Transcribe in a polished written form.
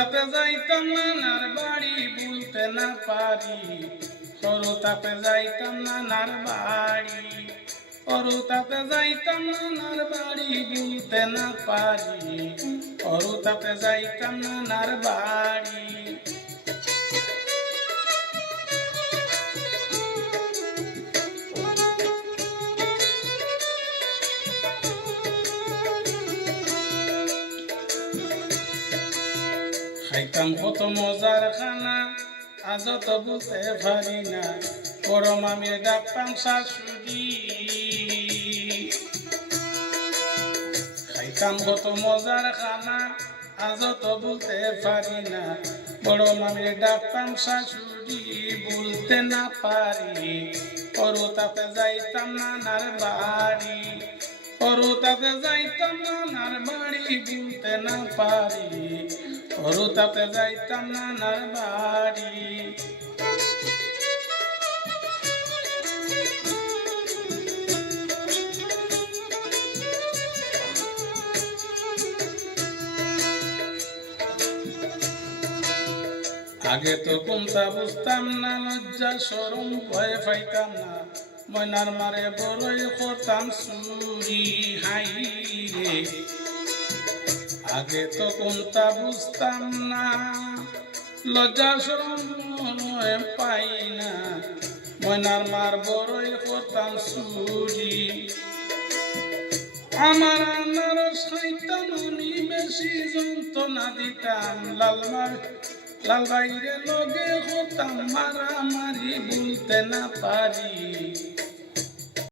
তাপে যাইতাম নানার বাড়ি ভুলতে না পারি, সরু তাপে যাইতাম নানার বাড়ি, সরু তাপে যাইতাম নানার বাড়ি ভুলতে না পারি, সরু তাপে যাইতাম নানার বাড়ি। খাইতাম কত মজার খানা আজ তো বলতে পারি না, বড় মামির ডাকতাম শাশুড়ি। খাইতাম কত মজার খানা আজ তো বলতে পারি না, বড় মামির ডাকতাম শাশুড়ি, বলতে না পারি সরু তাপে যাইতাম নানার বাড়ি, সরু তাপে যাইতাম নানার বাড়ি বলতে না পারি, সরু তাপে যাইতাম নানার বাড়ি। আগে তো কোনটা বুঝতাম না, লজ্জা শরম ভয় পাইতাম না, ময়নার মারে বড়ই করতাম চুরি হাই রে। আগে তো কোনটা বুঝতাম না, লজ্জা শরম পাই না, ময়নার মার বড়ই করতাম চুরি। আমার আনারস খাইতাম আমি বেশি যন্ত্রণা দিতাম, লাল বাইরে লগে হতাম মারামারি বলতে না পারি।